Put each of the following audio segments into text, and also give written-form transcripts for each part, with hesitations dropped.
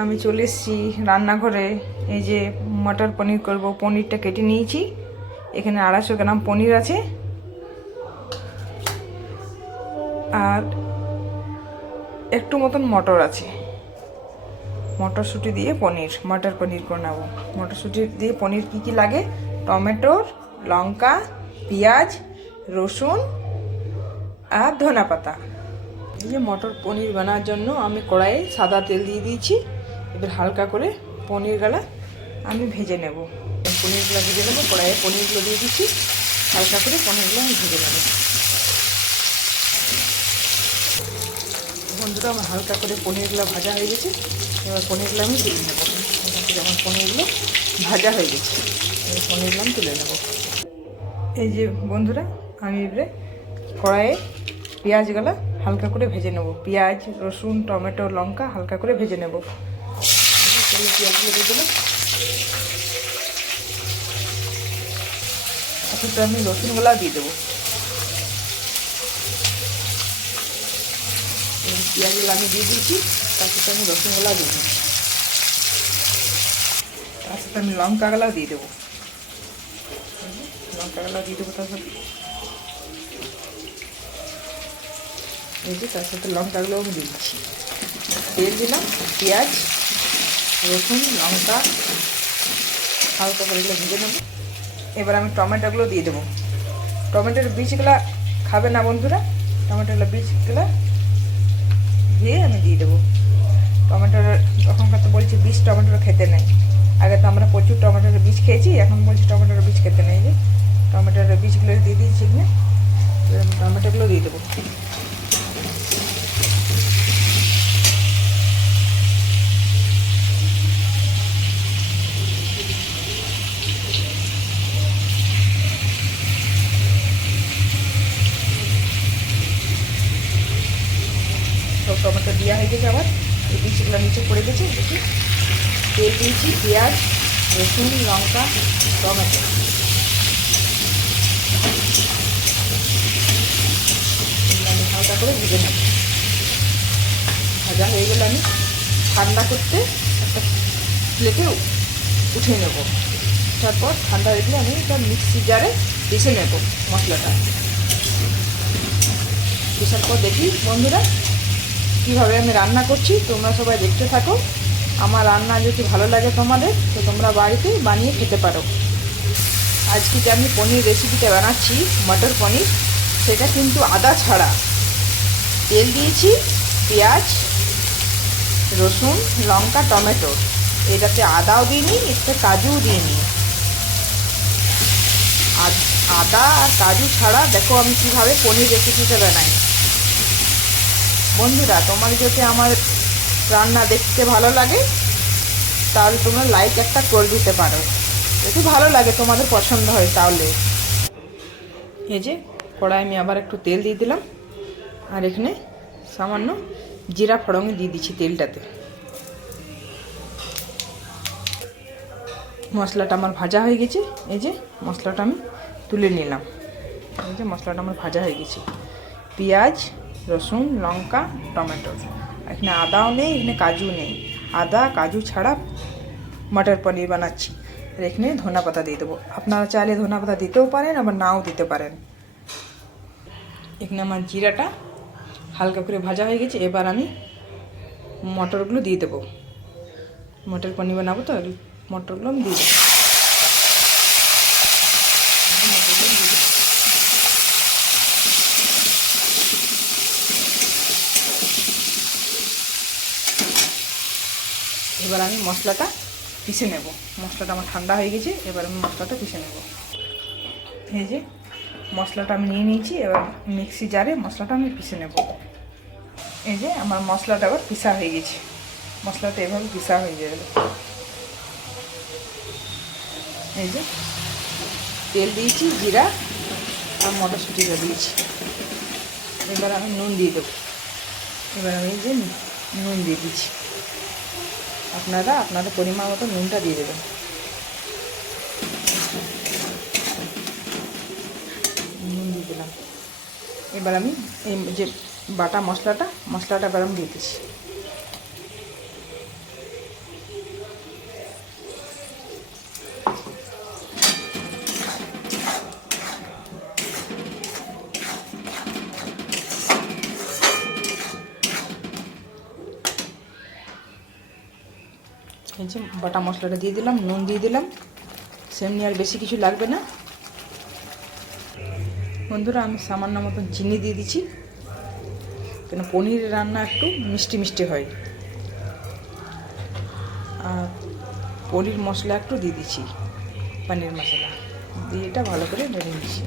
আমি চলে এসেছি রান্নাঘরে। এই যে মটর পনির করব। পনিরটা কেটে নিয়েছি। এখানে 250 গ্রাম পনির আছে আর একটু মতন মটর আছে। মটরশুঁটি দিয়ে মটর পনির করে নেব। মটরশুঁটি দিয়ে পনির কী কী লাগে: টমেটোর, লঙ্কা, পেঁয়াজ, রসুন আর ধনে পাতা। এই যে মটর পনির বানানোর জন্য আমি কড়াইয়ে সাদা তেল দিয়ে দিয়েছি। এবার হালকা করে পনিরগুলো আমি ভেজে নেব। পনিরগুলো ভেজে নেবো। কড়াইয়ে পনিরগুলো দিয়ে দিচ্ছি। হালকা করে পনিরগুলো আমি ভেজে নেব। বন্ধুরা, আমার হালকা করে পনিরগুলো ভাজা হয়ে গেছে। এবার পনিরগুলো আমি তুলে নেবো। যেমন পনিরগুলো ভাজা হয়ে গেছে, এবার পনিরগুলো আমি তুলে নেব। এই যে বন্ধুরা, আমি এবারে কড়াইয়ে পেঁয়াজগুলো হালকা করে ভেজে নেব। পেঁয়াজ, রসুন, টমেটো, লঙ্কা হালকা করে ভেজে নেব। পেঁয়াজগুলো দিয়ে দিলাম। একটু আমি রসুনগুলো দিয়ে দেবো। পেঁয়াজগুলো আমি দিয়ে দিয়েছি, তার সাথে আমি রসুনগুলো দিয়ে দিচ্ছি। তার সাথে আমি লঙ্কাগুলো দিয়ে দেবো। লঙ্কাগুলো দিয়ে দেবো তার সাথে। এই যে তার সাথে লঙ্কাগুলো আমি দিয়ে দিচ্ছি। তেল দিলাম, পেঁয়াজ, রসুন, লঙ্কা হালকা করে এগুলো ভেজে নেবো। এবার আমি টমেটোগুলো দিয়ে দেবো। টমেটোর বীজগুলো খাবে না বন্ধুরা, টমেটোর বীজগুলো দিয়ে আমি দিয়ে দেবো। টমেটোর তখনকার তো বলছি বীজ টমেটোর খেতে নেই। আগে তো আমরা প্রচুর টমেটোর বীজ খেয়েছি, এখন বলছি টমেটোর বীজ খেতে নেই। যে টমেটোর বীজগুলো দিয়ে দিয়েছি, এখানে টমেটোগুলো দিয়ে দেবো। সব টমেটো দেওয়া হয়ে গেছে। আবার এই বীজগুলো নিচে পড়ে গেছে। দেখি, তেল দিয়েছি, পেঁয়াজ, রসুন, লঙ্কা, টমেটো আমি হালকা করে ভেজে নেব। ভাজা হয়ে গেলে আমি ঠান্ডা করতে একটা প্লেটে উঠে নেব। তারপর ঠান্ডা হয়ে গেলে আমি একটা মিক্সি জারে পিষে নেব মশলাটা। পিষার পর দেখি বন্ধুরা কীভাবে আমি রান্না করছি। তোমরা সবাই দেখতে থাকো। আমার রান্না যদি ভালো লাগে তোমাদের, তো তোমরা বাড়িতে বানিয়ে খেতে পারো। আজকে যে আমি পনির রেসিপিটা বানাচ্ছি, মটর পনির, সেটা কিন্তু আদা ছাড়া। তেল দিয়েছি, পেঁয়াজ, রসুন, লঙ্কা, টমেটো, এটাতে আদাও দিইনি, একটা কাজুও দিইনি। আদা আর কাজু ছাড়া দেখো আমি কীভাবে পনির রেসিপিটা বানাই। বন্ধুরা, তোমার যদি আমার রান্না দেখতে ভালো লাগে তাহলে তোমরা লাইক একটা করে দিতে পারো। যদি ভালো লাগে, তোমাদের পছন্দ হয় তাহলে। এই যে কড়াই আমি আবার একটু তেল দিয়ে দিলাম, আর এখানে সামান্য জিরা ফোড়ন দিয়ে দিচ্ছি তেলটাতে। মশলাটা আমার ভাজা হয়ে গেছে। এই যে মশলাটা আমি তুলে নিলাম। এই যে মশলাটা আমার ভাজা হয়ে গেছে। পেঁয়াজ, রসুন, লঙ্কা, টমেটো, এখানে আদাও নেই, এখানে কাজু নেই। আদা কাজু ছাড়া মটর পনির বানাচ্ছি। আর এখানে ধনে পাতা দিয়ে দেবো। আপনারা চাইলে ধনে পাতা দিতেও পারেন, আবার নাও দিতে পারেন। এখানে আমার জিরাটা হালকা করে ভাজা হয়ে গেছে। এবার আমি মটরগুলো দিয়ে দেবো। মটর পনির বানাবো তো, মটরগুলো আমি দিয়ে দেবো। এবার আমি মশলাটা পিষে নেব। মশলাটা আমার ঠান্ডা হয়ে গেছে। এবার আমি মশলাটা পিষে নেব। এই যে মশলাটা আমি নিয়ে নিয়েছি। এবার মিক্সি জারে মশলাটা আমি পিষে নেব। এই যে আমার মশলাটা এবার পিষা হয়ে গেছে। মশলাটা এভাবে পিষা হয়ে যাবে। এই যে তেল দিয়েছি, জিরা আর মটরশুঁটিটা দিয়েছি। এবার আমি নুন দিয়ে দেবো। এবার আমি এই যে নুন দিয়ে দিচ্ছি। আপনারা আপনাদের পরিমাণ মতো নুনটা দিয়ে দেবেন। নুন দিয়ে দিলাম। এবার আমি এই যে বাটা মশলাটা এবার আমি দিয়ে দিচ্ছি। এই যে বাটা মশলাটা দিয়ে দিলাম, নুন দিয়ে দিলাম, সেমনি আর বেশি কিছু লাগবে না। বন্ধুরা আমি সামান্য মতন চিনি দিয়ে দিচ্ছি, কেন পনিরের রান্না একটু মিষ্টি মিষ্টি হয়। আর পনির মশলা একটু দিয়ে দিচ্ছি, পনির মশলা দিয়ে এটা ভালো করে নেড়ে নিচ্ছি।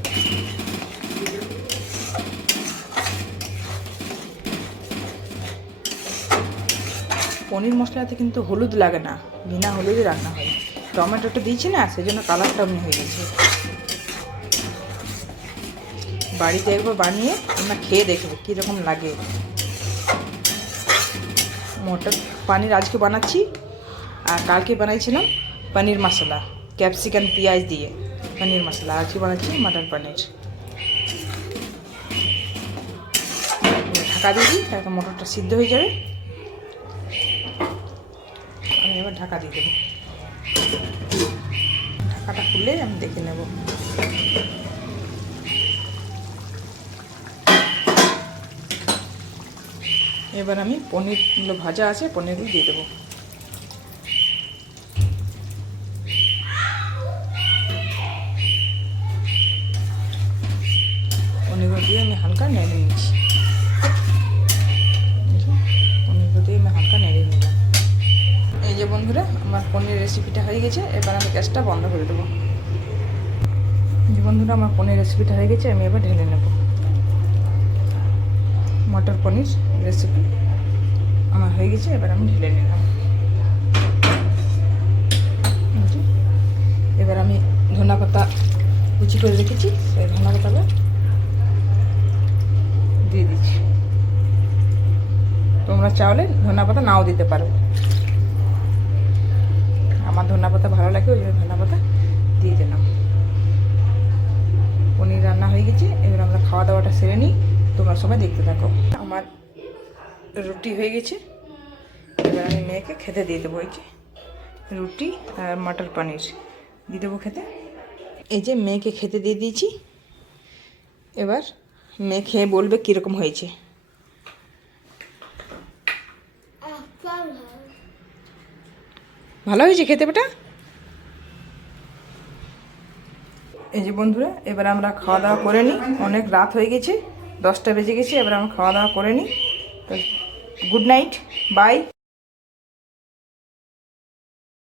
পনির মশলাতে কিন্তু হলুদ লাগে না, বিনা হলুদে রান্না হয়। টমেটোটা দিয়েছি না, সেজন্য কালারটা অমনি হয়ে গেছে। বাড়িতে একবার বানিয়ে তোমরা খেয়ে দেখবে কীরকম লাগে। মটর পনির আজকে বানাচ্ছি, আর কালকে বানাইছিলাম পনির মশলা, ক্যাপসিকাম পেঁয়াজ দিয়ে পনির মশলা। আজকে বানাচ্ছি মটর পনির। ঢাকা দিয়ে দিই, তারপর মটরটা সিদ্ধ হয়ে যাবে। আমি এবার ঢাকা দিয়ে দেবো। ঢাকাটা খুললে আমি দেখে নেব। এবার আমি পনিরগুলো ভাজা আছে, পনিরগুলো দিয়ে দেবো। পনিরগুলো দিয়ে আমি হালকা নেড়ে নিচ্ছি। পনিরগুলো দিয়ে আমি হালকা নেড়ে নিলাম। এই যে বন্ধুরা আমার পনির রেসিপিটা হয়ে গেছে। এবার আমি গ্যাসটা বন্ধ করে দেবো। যে বন্ধুরা আমার পনির রেসিপিটা হয়ে গেছে, আমি এবার ঢেলে নেব। মটর পনির রেসিপি আমার হয়ে গেছে, এবার আমি ঢেলে নিলাম। এবার আমি ধনিয়া পাতা কুচি করে রেখেছি, সেই ধনিয়া পাতাটা দিয়ে দিচ্ছি। তোমরা চাইলে ধনিয়া পাতা নাও দিতে পারো, আমার ধনিয়া পাতা ভালো লাগে, ওই জন্য ধনিয়া পাতা দিয়ে দিলাম। পনির রান্না হয়ে গেছে, এবার আমরা খাওয়া দাওয়াটা সেরে নিই। তোমরা সবাই দেখতে থাকো। আমার রুটি হয়ে গেছে, এবার আমি মেয়েকে খেতে দিয়ে দেবো। এই যে রুটি আর মটর পনির দিয়ে দেবো খেতে। এই যে মেয়েকে খেতে দিয়ে দিয়েছি। এবার মেয়ে খেয়ে বলবে কীরকম হয়েছে। ভালো হয়েছে খেতে বেটা? এই যে বন্ধুরা এবার আমরা খাওয়া দাওয়া করে নিই। অনেক রাত হয়ে গেছে, 10টা বেজে গেছে। এবার আমরা খাওয়া দাওয়া করে নিই। তো গুড নাইট, বাই।